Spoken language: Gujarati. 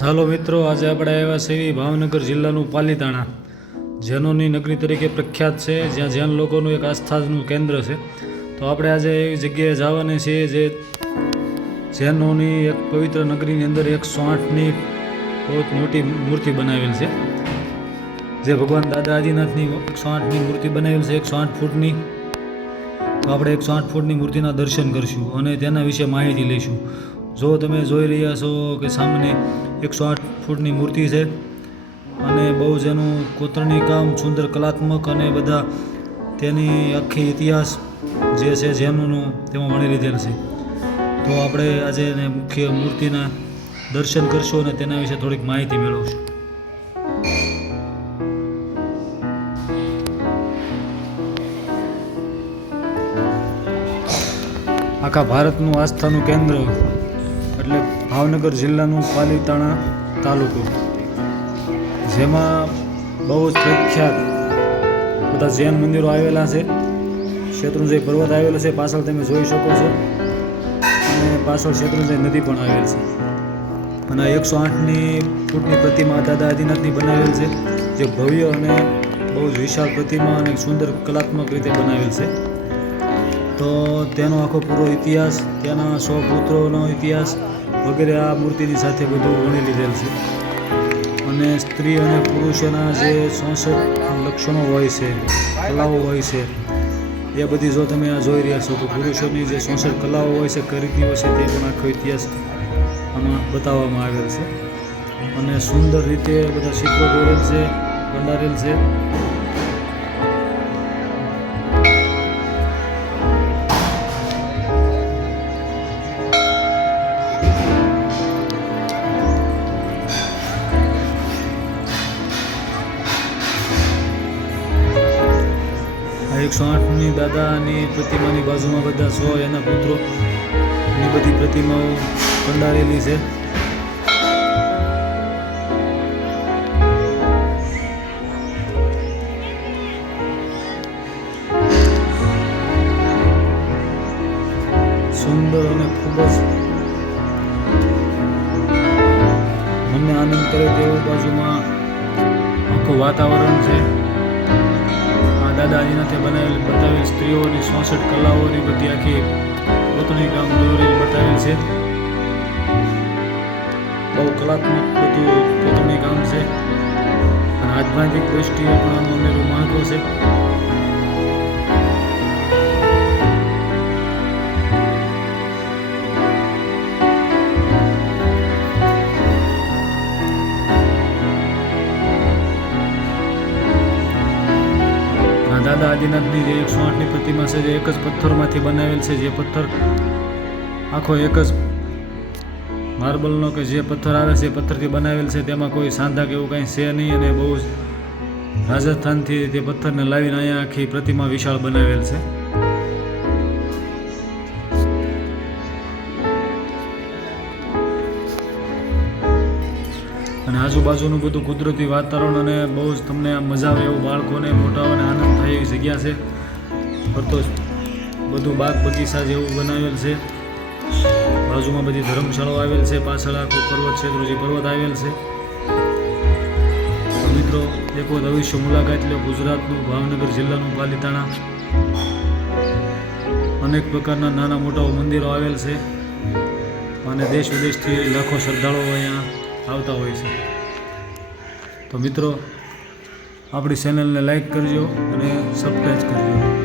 ચાલો મિત્રો, આજે આપણે આવ્યા છે એવી ભાવનગર જિલ્લાનું પાલીતાણા. જૈનોની નગરી તરીકે પ્રખ્યાત છે, જ્યાં જૈન લોકોનું એક આસ્થાનું કેન્દ્ર છે. તો આપણે આજે એવી જગ્યાએ જવાના છીએ જે જૈનોની એક પવિત્ર નગરીની અંદર એકસો આઠની બહુ મોટી મૂર્તિ બનાવેલ છે. જે ભગવાન દાદા આદિનાથની એકસો આઠની મૂર્તિ બનાવેલ છે, એકસો આઠ ફૂટની. તો આપણે એકસો આઠ ફૂટની મૂર્તિના દર્શન કરીશું અને તેના વિશે માહિતી લઈશું. જો તમે જોઈ રહ્યા છો કે સામે એકસો આઠ ફૂટની મૂર્તિ છે અને બહુ જ એનું કોતરણી કામ સુંદર કલાત્મક અને બધા તેની આખી ઇતિહાસ જે છે જેનું તેમાં વણી લીધેલ છે. તો આપણે આજે એને મુખ્ય મૂર્તિના દર્શન કરશું અને તેના વિશે થોડીક માહિતી મેળવશું. આખા ભારતનું આસ્થાનું કેન્દ્ર એટલે ભાવનગર જિલ્લાનું પાલીતાણા તાલુકો. જેમાં બહુ જ પ્રખ્યાત બધા જૈન મંદિરો આવેલા છે. શેત્રુંજય પર્વત આવેલો છે, પાછળ તમે જોઈ શકો છો. અને પાછળ શેત્રુંજય નદી પણ આવેલ છે. અને એકસો આઠની ફૂટની પ્રતિમા દાદા આદિનાથની બનાવેલ છે, જે ભવ્ય અને બહુ જ વિશાળ પ્રતિમા અને સુંદર કલાત્મક રીતે બનાવેલ છે. તો તેનો આખો પૂરો ઇતિહાસ, તેના સો પુત્રોનો ઇતિહાસ વગેરે આ મૂર્તિની સાથે બધું વણી લીધેલ છે. અને સ્ત્રી અને પુરુષોના જે સંસદ લક્ષણો હોય છે, કલાઓ હોય છે, એ બધી જો તમે આ જોઈ રહ્યા છો, તો પુરુષોની જે સંસદ કલાઓ હોય છે ખરીદી હોય છે તે પણ આખો ઇતિહાસ આમાં બતાવવામાં આવેલ છે. અને સુંદર રીતે બધા ચિત્રો દોરેલ છે કંડારેલ છે. એકસો આઠની દાદાની પ્રતિમાની બાજુમાં બધા સો એના પુત્રો. ની બધી પ્રતિમાઓ કંડારેલી છે. સુંદર અને ખૂબ જ મને આનંદ કરે તેવું બાજુમાં આખું વાતાવરણ છે. દાદા આદિનાથે બનાવેલ બતાવેલ સ્ત્રીઓની ચોસઠ કલાઓની બધી આખી પોતણી કામ દોરેલ બતાવેલ છે. બહુ કલાત્મક બધું પોતણી કામ છે. અને આધ્યાત્મિક દ્રષ્ટિએ પણ આનું અનેરું છે. આદિનાથની જે એકસો આઠની પ્રતિમા છે, જે એક જ પથ્થરમાંથી બનાવેલ છે, જે પથ્થર આખો એક જ માર્બલનો કે જે પથ્થર આવે છે, એ પથ્થરથી બનાવેલ છે. તેમાં કોઈ સાંધા કે એવું કાંઈ છે નહીં અને બહુ જ રાજસ્થાનથી તે પથ્થરને લાવીને અહીંયા આખી પ્રતિમા વિશાળ બનાવેલ છે. અને આજુબાજુનું બધું કુદરતી વાતાવરણ અને બહુ જ તમને મજા આવે એવું બાળકોને મોટાઓને આનંદ થાય એવી જગ્યા છે. ફરતો બધું બાગ બગીચા જેવું બનાવેલ છે. બાજુમાં બધી ધર્મશાળાઓ આવેલ છે. પાછળ આખો પર્વત શેત્રુજી પર્વત આવેલ છે. મિત્રો, એક વખત અવશ્ય મુલાકાત લો ગુજરાતનું, ભાવનગર જિલ્લાનું, પાલીતાણા. અનેક પ્રકારના નાના મોટા મંદિરો આવેલ છે. અને દેશ વિદેશથી લાખો શ્રદ્ધાળુઓ અહીંયા આવતા હોય છે. તો મિત્રો આપણી ચેનલને લાઈક કરજો અને સબસ્ક્રાઈબ કરજો.